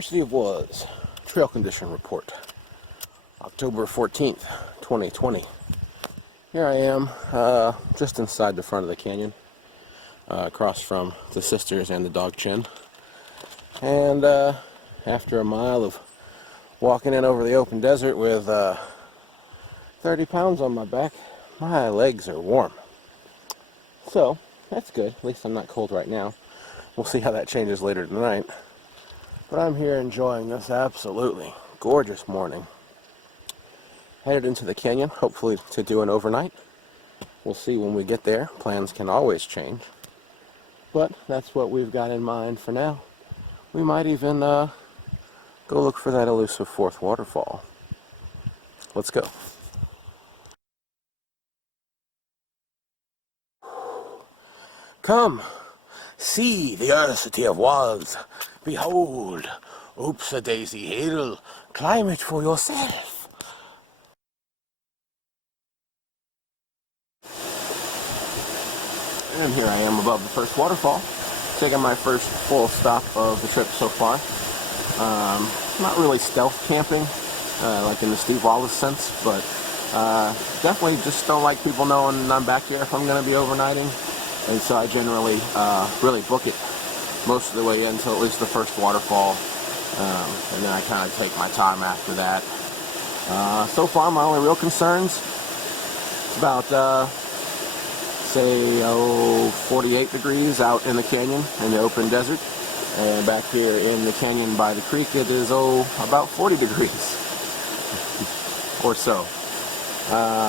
Ersity of Was, trail condition report, October 14th, 2020. Here I am, just inside the front of the canyon, across from the sisters and the dog chin. And after a mile of walking in over the open desert with 30 pounds on my back, my legs are warm. So, that's good. At least I'm not cold right now. We'll see how that changes later tonight. But I'm here enjoying this absolutely gorgeous morning. Headed into the canyon, hopefully to do an overnight. We'll see when we get there. Plans can always change. But that's what we've got in mind for now. We might even go look for that elusive fourth waterfall. Let's go. Come, see the Ersity of Was. Behold, oops-a-daisy hill. Climb it for yourself. And here I am above the first waterfall, taking my first full stop of the trip so far. Not really stealth camping, like in the Steve Wallace sense, but definitely just don't like people knowing I'm back here if I'm going to be overnighting. And so I generally really book it most of the way in until at least the first waterfall, and then I kind of take my time after that. So far, my only real concerns, it's about, say, 48 degrees out in the canyon in the open desert, and back here in the canyon by the creek it is, about 40 degrees or so.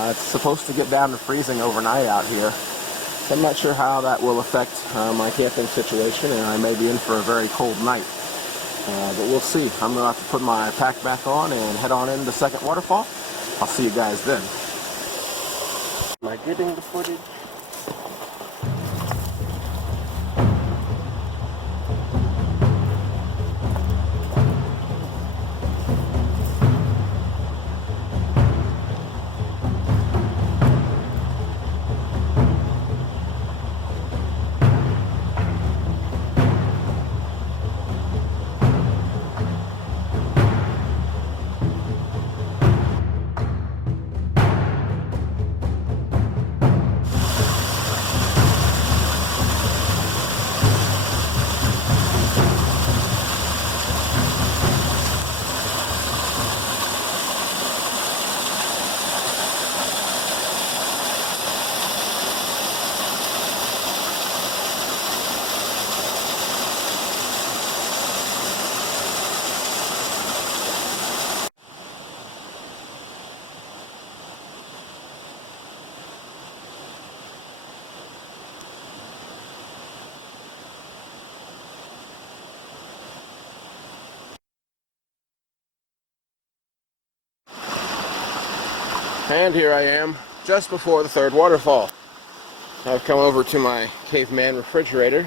It's supposed to get down to freezing overnight out here. I'm not sure how that will affect my camping situation, and I may be in for a very cold night. But we'll see. I'm going to have to put my pack back on and head on into the second waterfall. I'll see you guys then. Am I getting the footage? And here I am, just before the third waterfall. I've come over to my caveman refrigerator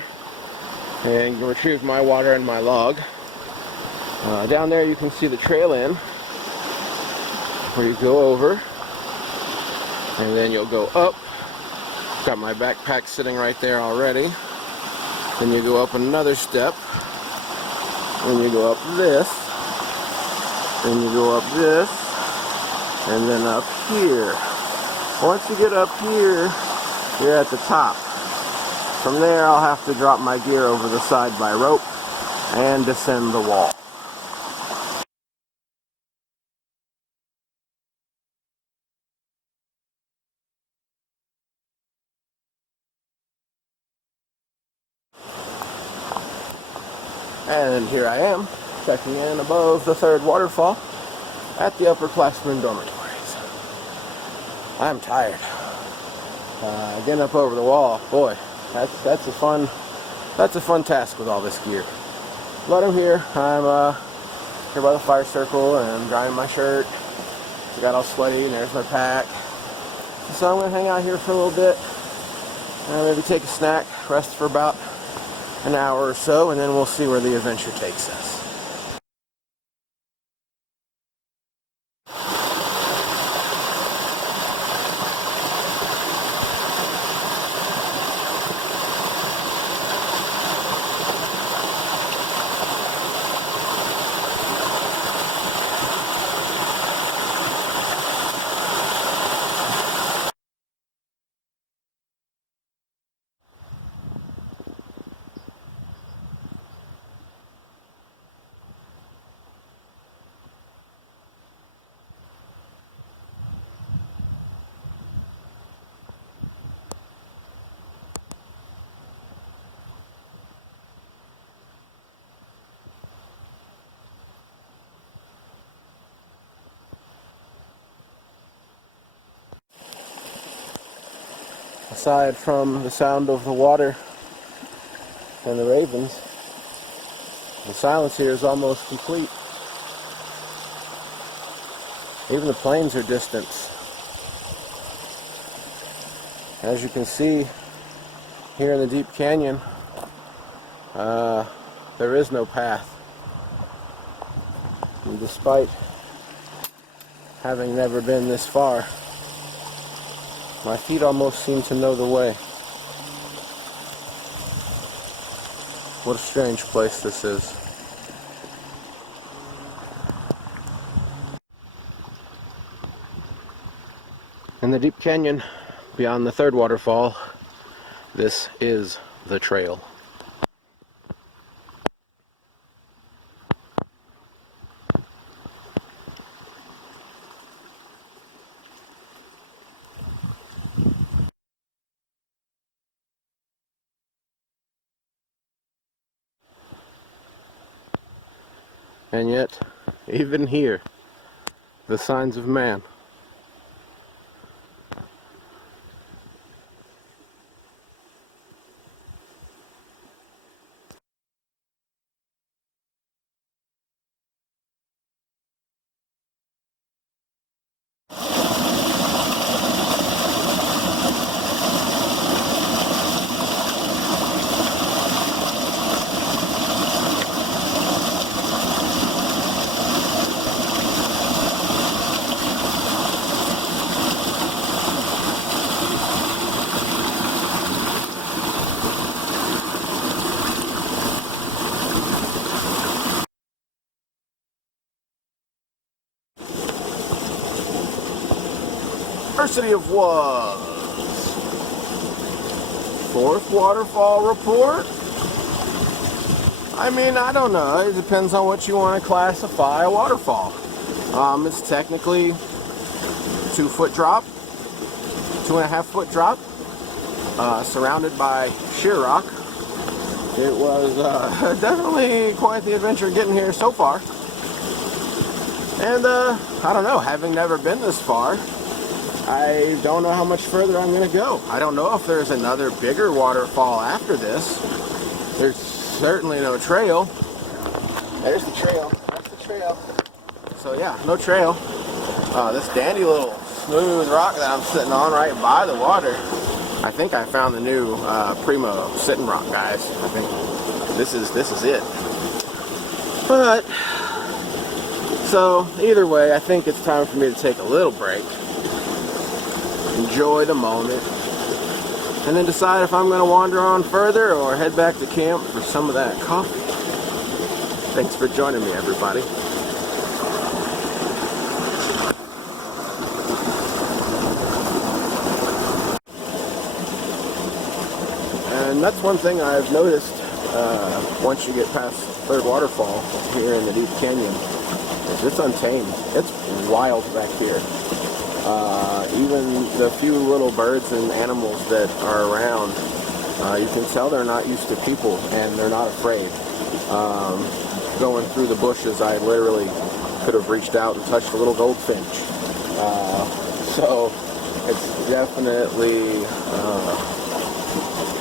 and retrieved my water and my log. Down there you can see the trail in, where you go over, and then you'll go up. Got my backpack sitting right there already. Then you go up another step, and you go up this, and you go up this, and then up here. Once you get up here, you're at the top. From there, I'll have to drop my gear over the side by rope and descend the wall. And here I am, checking in above the third waterfall at the upperclassmen dormitories. I'm tired. Getting up over the wall, boy, that's a fun task with all this gear. But I'm here. I'm here by the fire circle and I'm drying my shirt. I got all sweaty and there's my pack. So I'm gonna hang out here for a little bit. Maybe take a snack, rest for about an hour or so, and then we'll see where the adventure takes us. Aside from the sound of the water and the ravens, the silence here is almost complete. Even the plains are distant. As you can see here in the deep canyon, there is no path. And despite having never been this far, my feet almost seem to know the way. What a strange place this is. In the deep canyon, beyond the third waterfall, this is the trail. And yet, even here, the signs of man. Ersity of Was. Fourth waterfall report? I mean, I don't know. It depends on what you want to classify a waterfall. It's technically 2-foot drop, 2.5-foot drop, surrounded by sheer rock. It was definitely quite the adventure getting here so far. And I don't know, having never been this far, I don't know how much further I'm going to go. I don't know if there's another bigger waterfall after this. There's certainly no trail. There's the trail. That's the trail. So yeah, no trail. This dandy little smooth rock that I'm sitting on right by the water. I think I found the new Primo sitting rock, guys. I think this is it. But so either way, I think it's time for me to take a little break. Enjoy the moment, and then decide if I'm going to wander on further or head back to camp for some of that coffee. Thanks for joining me, everybody. And that's one thing I've noticed once you get past third waterfall here in the deep canyon, is it's untamed. It's wild back here. Even the few little birds and animals that are around, you can tell they're not used to people and they're not afraid. Going through the bushes, I literally could have reached out and touched a little goldfinch. So it's definitely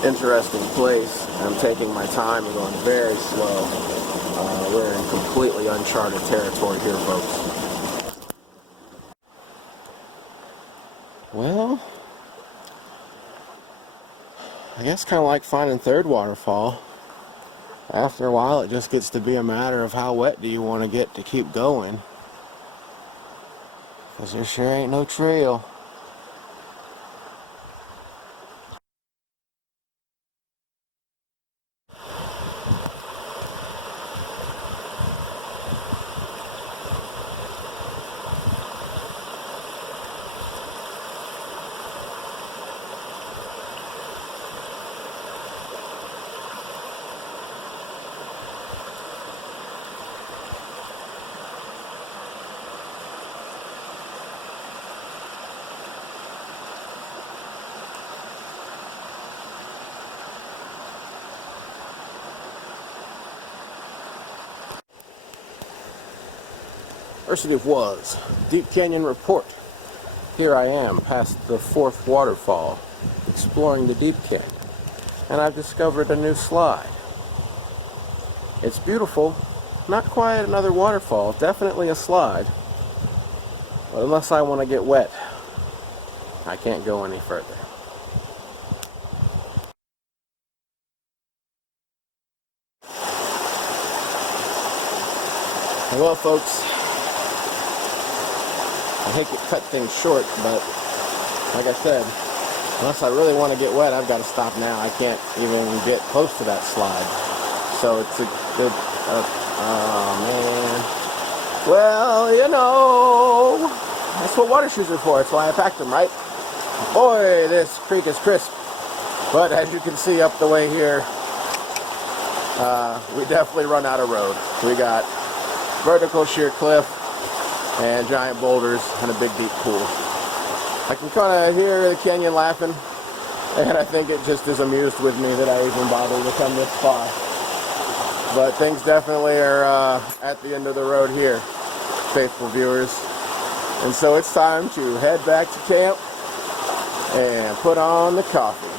interesting place. I'm taking my time and going very slow. We're in completely uncharted territory here, folks. Well, I guess kind of like finding third waterfall. After a while, it just gets to be a matter of how wet do you want to get to keep going. Because there sure ain't no trail. Ersity of Was, Deep Canyon report. Here I am, past the fourth waterfall. exploring the deep canyon, and I've discovered a new slide. It's beautiful, not quite another waterfall, definitely a slide, but unless I want to get wet, I can't go any further. Well, folks, I hate to cut things short, but like I said, unless I really want to get wet, I've got to stop now. I can't even get close to that slide. So it's a good, oh man. Well, you know, that's what water shoes are for. That's why I packed them, right? Boy, this creek is crisp. But as you can see up the way here, we definitely run out of road. We got vertical sheer cliff and giant boulders and a big deep pool. I can kind of hear the canyon laughing, and I think it just is amused with me that I even bothered to come this far. But things definitely are at the end of the road here, faithful viewers. And so it's time to head back to camp and put on the coffee.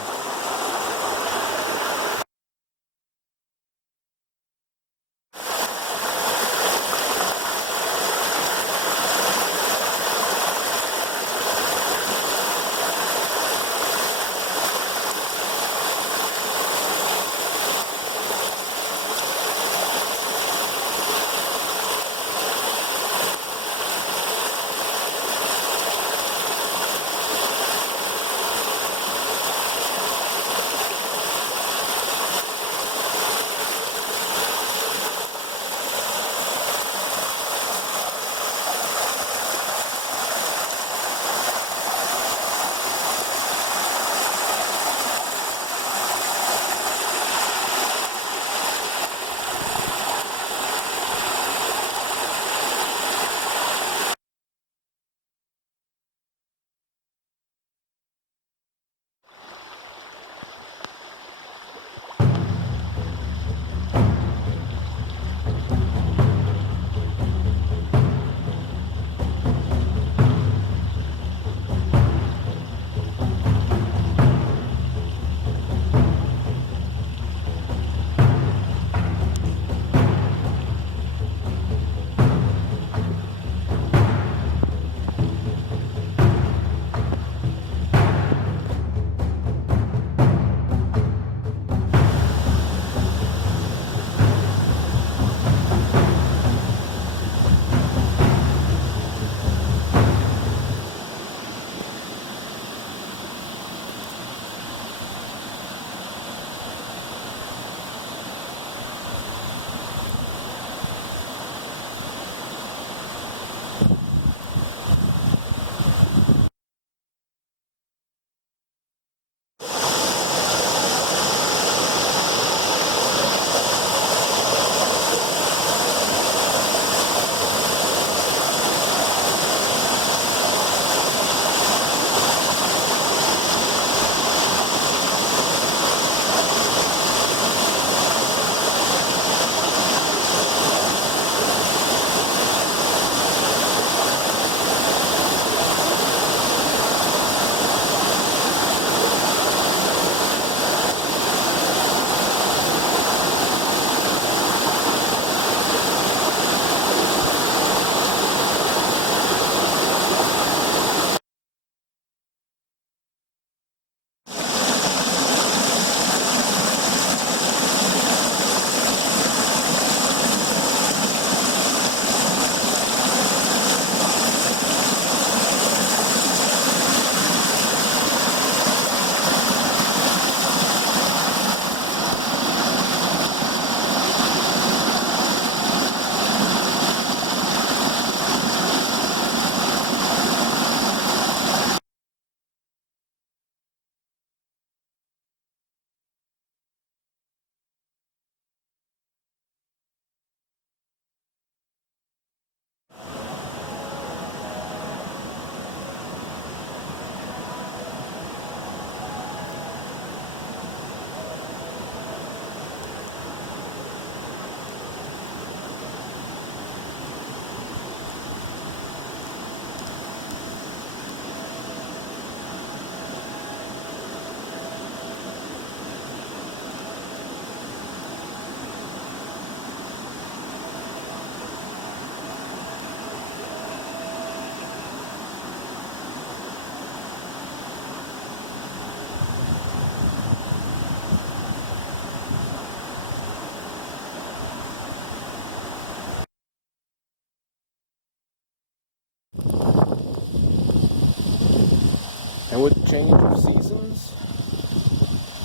And with the change of seasons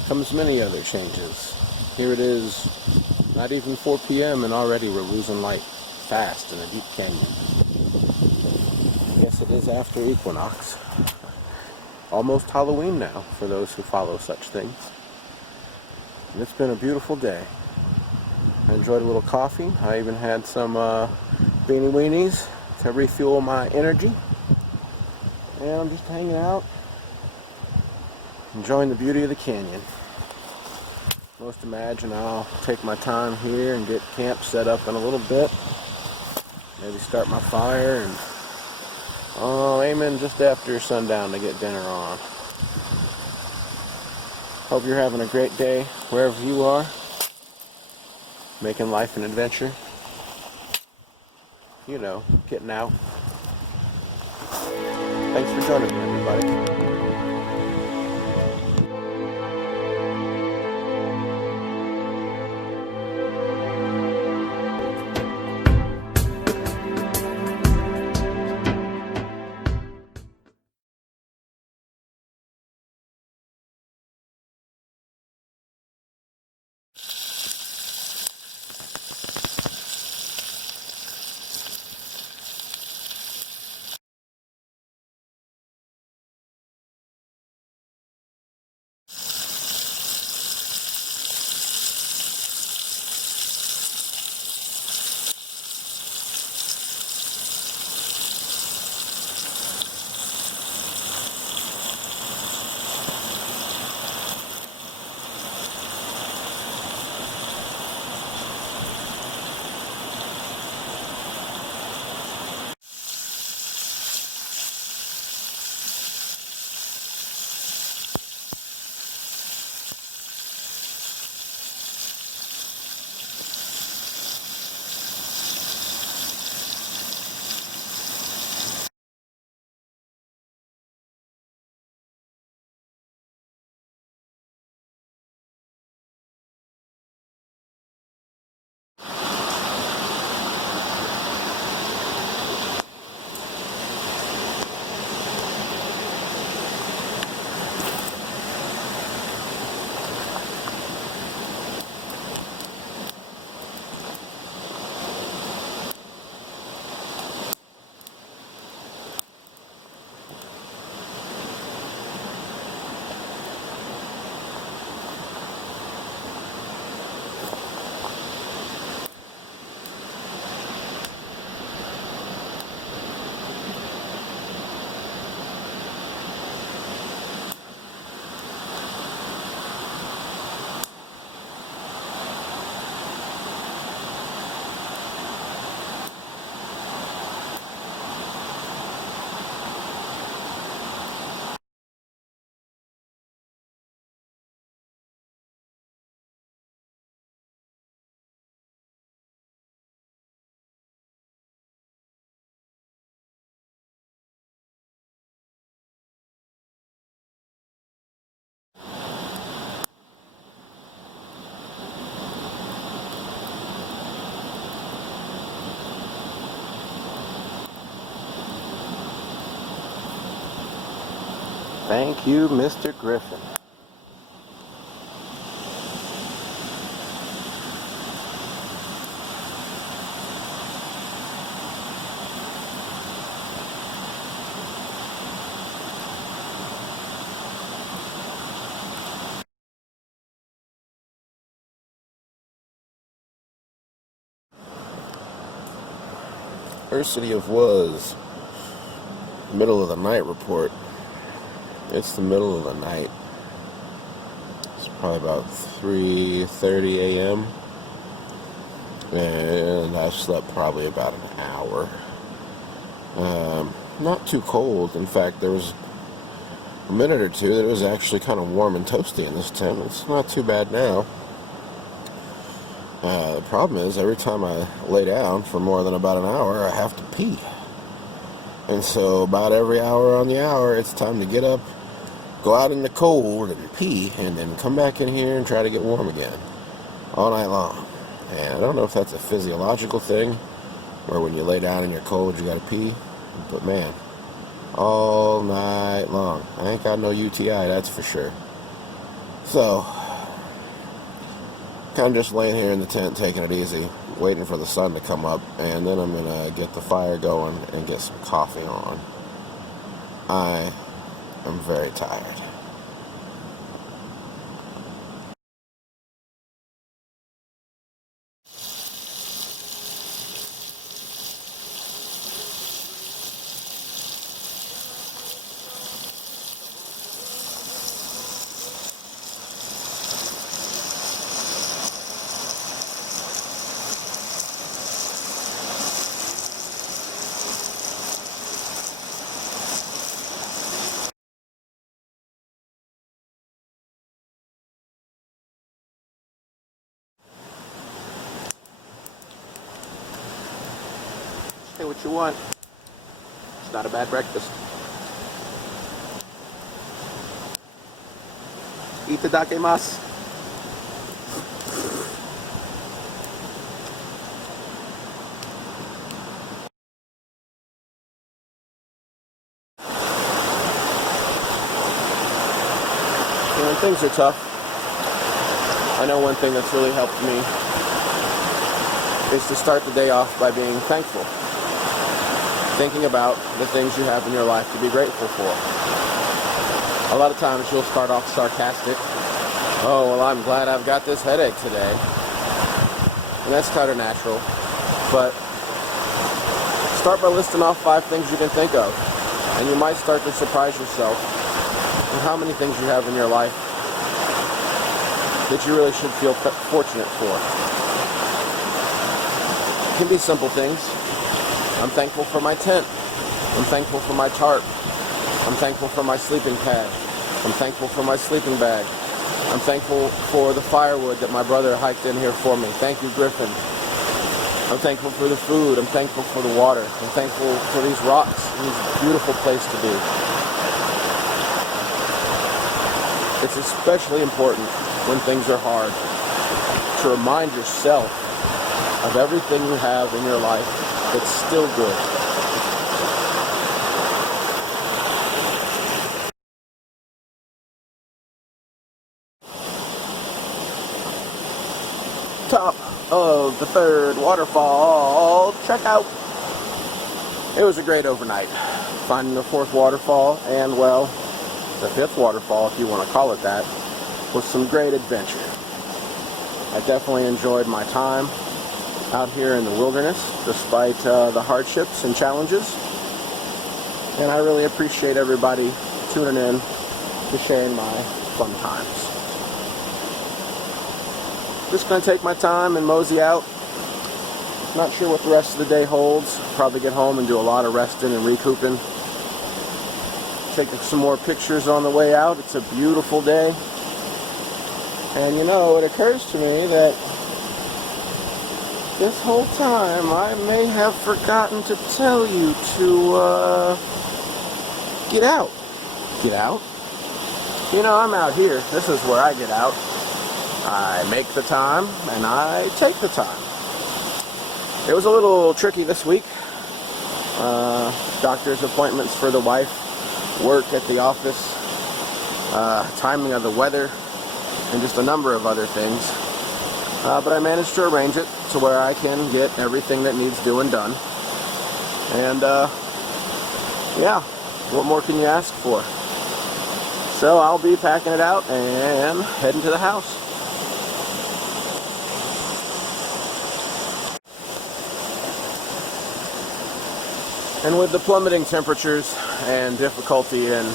comes many other changes. Here it is, not even 4 p.m. and already we're losing light fast in a deep canyon. Yes, it is after equinox. Almost Halloween now for those who follow such things. And it's been a beautiful day. I enjoyed a little coffee. I even had some beanie weenies to refuel my energy. And I'm just hanging out, enjoying the beauty of the canyon. Most imagine I'll take my time here and get camp set up in a little bit. Maybe start my fire and aiming just after sundown to get dinner on. Hope you're having a great day wherever you are. Making life an adventure. You know, getting out. Thanks for joining me, everybody. Thank you, Mr. Griffin. Ersity of Was, middle of the night report. It's the middle of the night. It's probably about 3:30 a.m. and I've slept probably about an hour. Not too cold. In fact, there was a minute or two that it was actually kind of warm and toasty in this tent. It's not too bad now. The problem is every time I lay down for more than about an hour, I have to pee. And so about every hour on the hour, it's time to get up, go out in the cold and pee, and then come back in here and try to get warm again all night long. And I don't know if that's a physiological thing, where when you lay down and you're cold, you got to pee. But man, all night long. I ain't got no UTI, that's for sure. So, kind of just laying here in the tent, taking it easy, waiting for the sun to come up, and then I'm gonna get the fire going and get some coffee on. I am very tired. Say what you want. It's not a bad breakfast. Itadakimasu. When things are tough, I know one thing that's really helped me is to start the day off by being thankful. Thinking about the things you have in your life to be grateful for. A lot of times you'll start off sarcastic. Oh, well, I'm glad I've got this headache today. And that's kind of natural. But start by listing off 5 things you can think of. And you might start to surprise yourself with how many things you have in your life that you really should feel fortunate for. It can be simple things. I'm thankful for my tent. I'm thankful for my tarp. I'm thankful for my sleeping pad. I'm thankful for my sleeping bag. I'm thankful for the firewood that my brother hiked in here for me. Thank you, Griffin. I'm thankful for the food. I'm thankful for the water. I'm thankful for these rocks and this beautiful place to be. It's especially important when things are hard to remind yourself of everything you have in your life that's still good. Top of the 3rd waterfall. Check out. It was a great overnight. Finding the 4th waterfall and, well, the 5th waterfall, if you want to call it that, was some great adventure. I definitely enjoyed my time out here in the wilderness, despite the hardships and challenges. And I really appreciate everybody tuning in to sharing my fun times. Just going to take my time and mosey out. Not sure what the rest of the day holds. Probably get home and do a lot of resting and recouping. Taking some more pictures on the way out. It's a beautiful day. And you know, it occurs to me that this whole time I may have forgotten to tell you to get out. Get out? You know, I'm out here. This is where I get out. I make the time and I take the time. It was a little tricky this week. Doctor's appointments for the wife, work at the office, timing of the weather, and just a number of other things. But I managed to arrange it to where I can get everything that needs doing done. And yeah, what more can you ask for? So I'll be packing it out and heading to the house. And with the plummeting temperatures and difficulty in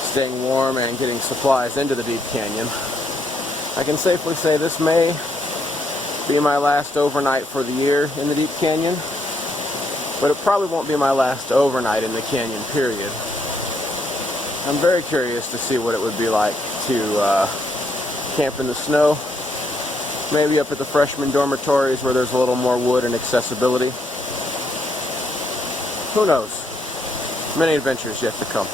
staying warm and getting supplies into the deep canyon, I can safely say this may be my last overnight for the year in the deep canyon, but it probably won't be my last overnight in the canyon, period. I'm very curious to see what it would be like to camp in the snow, maybe up at the freshman dormitories where there's a little more wood and accessibility. Who knows? Many adventures yet to come.